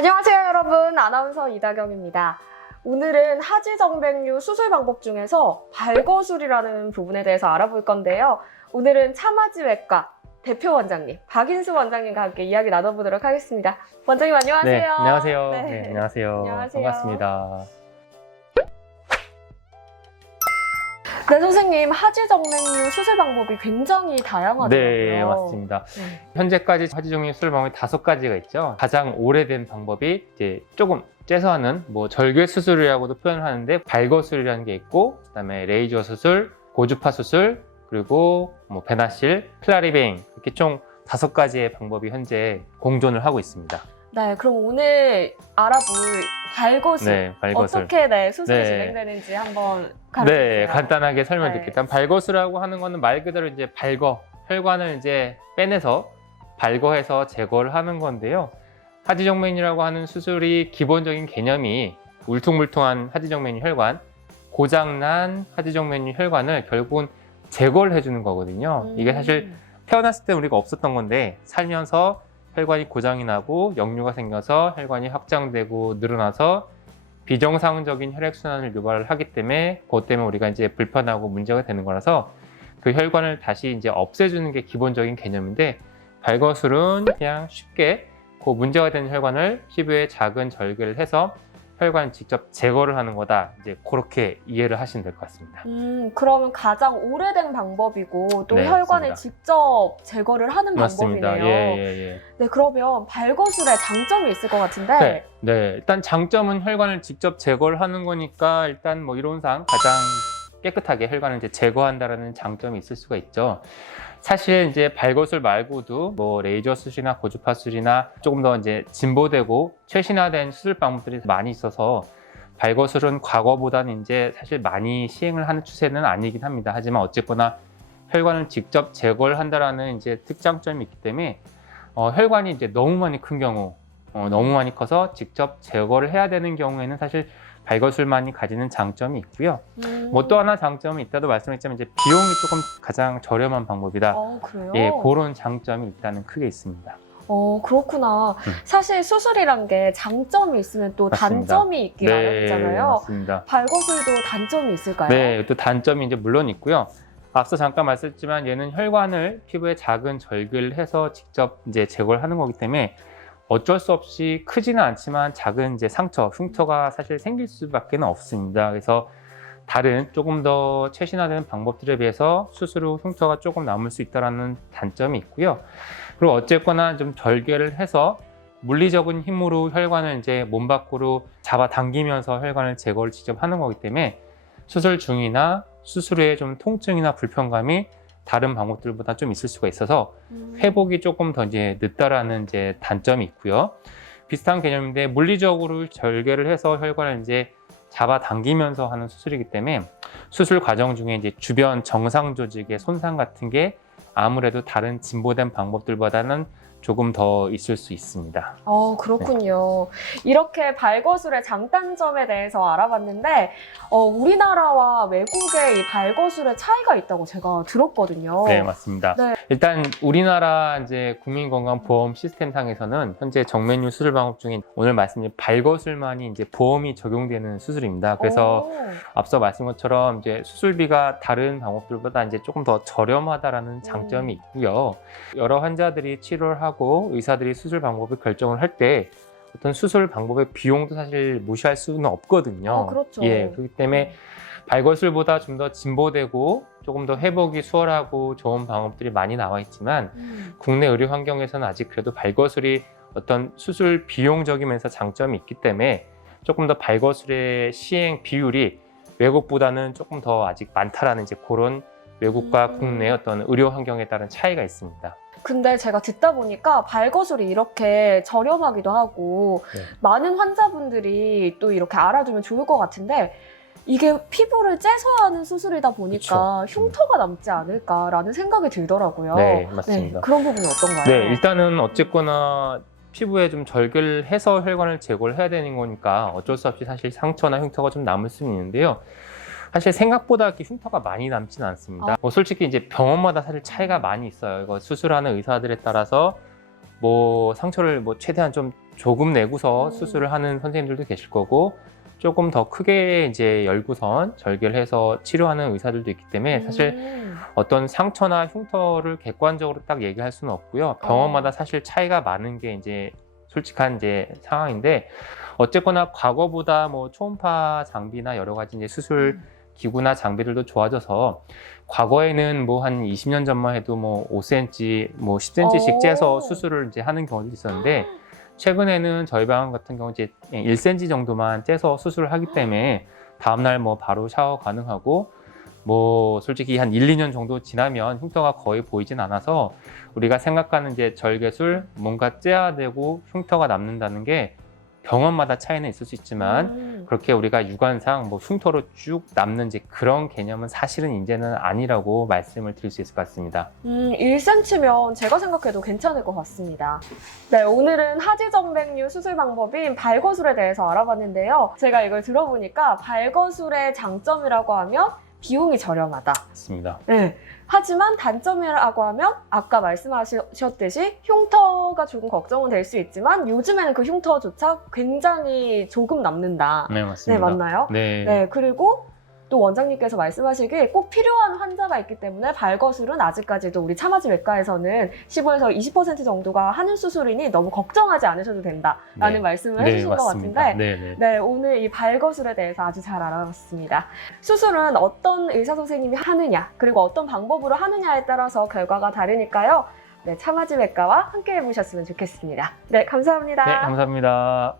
안녕하세요 여러분, 아나운서 이다경입니다. 오늘은 하지정맥류 수술 방법 중에서 발거술이라는 부분에 대해서 알아볼 건데요. 오늘은 참하지외과 대표 원장님 박인수 원장님과 함께 이야기 나눠보도록 하겠습니다. 원장님 안녕하세요. 네, 안녕하세요. 네. 네, 안녕하세요. 안녕하세요. 반갑습니다. 네, 선생님, 하지정맥류 수술 방법이 굉장히 다양하더라고요. 네, 맞습니다. 현재까지 하지정맥류 수술 방법이 5가지가 있죠. 가장 오래된 방법이 이제 조금 째서 하는 절개 수술이라고도 표현을 하는데 발거술이라는 게 있고, 그다음에 레이저 수술, 고주파 수술, 그리고 베나실, 클라리베잉 이렇게 총 5가지의 방법이 현재 공존을 하고 있습니다. 네, 그럼 오늘 알아볼 발거술, 네, 발거술. 어떻게 수술이 네. 진행되는지 한번 가르쳐주세요. 네, 간단하게 설명드릴게요. 네. 일단 발거술이라고 하는 거는 말 그대로 이제 혈관을 이제 빼내서 발거해서 제거를 하는 건데요. 하지정맥류라고 하는 수술이 기본적인 개념이 울퉁불퉁한 하지정맥류 혈관, 고장난 하지정맥류 혈관을 결국은 제거를 해주는 거거든요. 이게 사실 태어났을 때 우리가 없었던 건데 살면서 혈관이 고장이 나고 역류가 생겨서 혈관이 확장되고 늘어나서 비정상적인 혈액순환을 유발을 하기 때문에 그것 때문에 우리가 이제 불편하고 문제가 되는 거라서 그 혈관을 다시 이제 없애주는 게 기본적인 개념인데, 발거술은 그냥 쉽게 그 문제가 되는 혈관을 피부에 작은 절개를 해서 혈관 직접 제거를 하는 거다. 이제 그렇게 이해를 하시면 될 것 같습니다. 그러면 가장 오래된 방법이고 또 네, 혈관을 맞습니다. 직접 제거를 하는 맞습니다. 방법이네요. 예. 네, 그러면 발거술에 장점이 있을 것 같은데. 네. 일단 장점은 혈관을 직접 제거를 하는 거니까 일단 이론상 가장 깨끗하게 혈관을 이제 제거한다라는 장점이 있을 수가 있죠. 사실 이제 발거술 말고도 레이저 수술이나 고주파 수술이나 조금 더 이제 진보되고 최신화된 수술 방법들이 많이 있어서 발거술은 과거보다는 이제 사실 많이 시행을 하는 추세는 아니긴 합니다. 하지만 어쨌거나 혈관을 직접 제거를 한다라는 이제 특장점이 있기 때문에 혈관이 이제 너무 많이 큰 경우, 너무 많이 커서 직접 제거를 해야 되는 경우에는 사실 발거술만이 가지는 장점이 있고요. 또 하나 장점이 있다도 말씀했지만 이제 비용이 조금 가장 저렴한 방법이다. 그래요? 예, 그런 장점이 일단은 크게 있습니다. 그렇구나. 사실 수술이란 게 장점이 있으면 또 맞습니다. 단점이 있기 마련이잖아요. 맞습니다. 발거술도 단점이 있을까요? 네, 또 단점이 이제 물론 있고요. 앞서 잠깐 말씀드렸지만 얘는 혈관을 피부에 작은 절개를 해서 직접 이제 제거를 하는 거기 때문에 어쩔 수 없이 크지는 않지만 작은 이제 상처, 흉터가 사실 생길 수밖에 없습니다. 그래서 다른 조금 더 최신화된 방법들에 비해서 수술 후 흉터가 조금 남을 수 있다는 단점이 있고요. 그리고 어쨌거나 좀 절개를 해서 물리적인 힘으로 혈관을 이제 몸 밖으로 잡아당기면서 혈관을 제거를 직접 하는 거기 때문에 수술 중이나 수술 후에 좀 통증이나 불편감이 다른 방법들보다 좀 있을 수가 있어서 회복이 조금 더 이제 늦다라는 이제 단점이 있고요. 비슷한 개념인데 물리적으로 절개를 해서 혈관을 이제 잡아당기면서 하는 수술이기 때문에 수술 과정 중에 이제 주변 정상 조직의 손상 같은 게 아무래도 다른 진보된 방법들보다는 조금 더 있을 수 있습니다. 그렇군요. 이렇게 발거술의 장단점에 대해서 알아봤는데 우리나라와 외국의 이 발거술의 차이가 있다고 제가 들었거든요. 네, 맞습니다. 네. 일단 우리나라 이제 국민건강보험 시스템상에서는 현재 정맥류 수술 방법 중에 오늘 말씀드린 발거술만이 이제 보험이 적용되는 수술입니다. 그래서 앞서 말씀한 것처럼 이제 수술비가 다른 방법들보다 이제 조금 더 저렴하다라는 장점이 있고요. 여러 환자들이 치료를 하고 의사들이 수술 방법을 결정을 할 때 어떤 수술 방법의 비용도 사실 무시할 수는 없거든요. 그렇죠. 예, 그렇기 때문에 발거술보다 좀 더 진보되고 조금 더 회복이 수월하고 좋은 방법들이 많이 나와 있지만 국내 의료 환경에서는 아직 그래도 발거술이 어떤 수술 비용적이면서 장점이 있기 때문에 조금 더 발거술의 시행 비율이 외국보다는 조금 더 아직 많다라는 이제 그런 외국과 국내 어떤 의료 환경에 따른 차이가 있습니다. 근데 제가 듣다 보니까 발거술이 이렇게 저렴하기도 하고 많은 환자분들이 또 이렇게 알아두면 좋을 것 같은데 이게 피부를 째서 하는 수술이다 보니까 흉터가 남지 않을까라는 생각이 들더라고요. 네, 맞습니다. 그런 부분은 어떤가요? 네, 일단은 어쨌거나 피부에 좀 절개를 해서 혈관을 제거를 해야 되는 거니까 어쩔 수 없이 사실 상처나 흉터가 좀 남을 수는 있는데요. 사실 생각보다 이렇게 흉터가 많이 남지는 않습니다. 솔직히 이제 병원마다 사실 차이가 많이 있어요. 이거 수술하는 의사들에 따라서 뭐 상처를 뭐 최대한 좀 조금 내고서 수술을 하는 선생님들도 계실 거고 조금 더 크게 이제 열고선 절개를 해서 치료하는 의사들도 있기 때문에 사실 어떤 상처나 흉터를 객관적으로 딱 얘기할 수는 없고요. 병원마다 사실 차이가 많은 게 이제 솔직한 이제 상황인데 어쨌거나 과거보다 뭐 초음파 장비나 여러 가지 이제 수술 기구나 장비들도 좋아져서 과거에는 뭐 한 20년 전만 해도 뭐 5cm, 뭐 10cm씩 째서 수술을 이제 하는 경우도 있었는데 최근에는 저희 병원 같은 경우 이제 1cm 정도만 째서 수술을 하기 때문에 다음날 뭐 바로 샤워 가능하고 뭐 솔직히 한 1, 2년 정도 지나면 흉터가 거의 보이진 않아서 우리가 생각하는 이제 절개술 뭔가 째야 되고 흉터가 남는다는 게 병원마다 차이는 있을 수 있지만 그렇게 우리가 육안상 뭐 흉터로 쭉 남는 이제 그런 개념은 사실은 이제는 아니라고 말씀을 드릴 수 있을 것 같습니다. 1cm면 제가 생각해도 괜찮을 것 같습니다. 네, 오늘은 하지정맥류 수술 방법인 발거술에 대해서 알아봤는데요. 제가 이걸 들어보니까 발거술의 장점이라고 하면 비용이 저렴하다. 맞습니다. 네. 하지만 단점이라고 하면 아까 말씀하셨듯이 흉터가 조금 걱정은 될 수 있지만 요즘에는 그 흉터조차 굉장히 조금 남는다. 네, 맞습니다. 네, 맞나요? 네. 네, 그리고 또 원장님께서 말씀하시길 꼭 필요한 환자가 있기 때문에 발거술은 아직까지도 우리 차마지 외과에서는 15에서 20% 정도가 하는 수술이니 너무 걱정하지 않으셔도 된다라는 네. 말씀을 네, 해주신 맞습니다. 것 같은데 네. 네, 오늘 이 발거술에 대해서 아주 잘 알아봤습니다. 수술은 어떤 의사 선생님이 하느냐 그리고 어떤 방법으로 하느냐에 따라서 결과가 다르니까요. 네, 차마지 외과와 함께 해보셨으면 좋겠습니다. 네, 감사합니다. 네, 감사합니다.